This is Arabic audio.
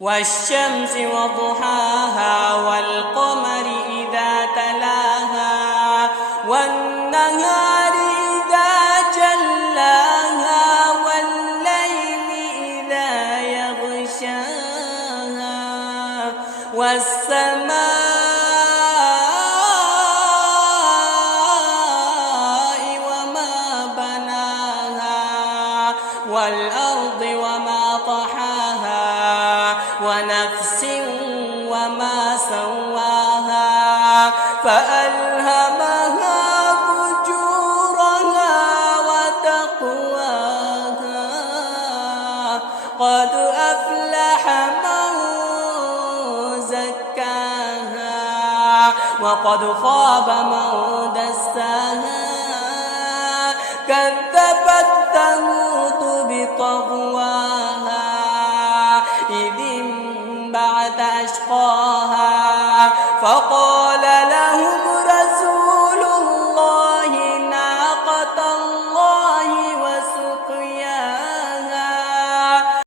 والشمس وضحاها والقمر إذا تلاها والنهار إذا جلاها والليل إذا يغشاها والسماء وما بناها والأرض وما طحاها ونفس وما سواها فألهمها فجورها وتقواها قد أفلح من زكاها وقد خاب من دساها كذبت ثمود بطغواها إذ انبعث أشقاها فقال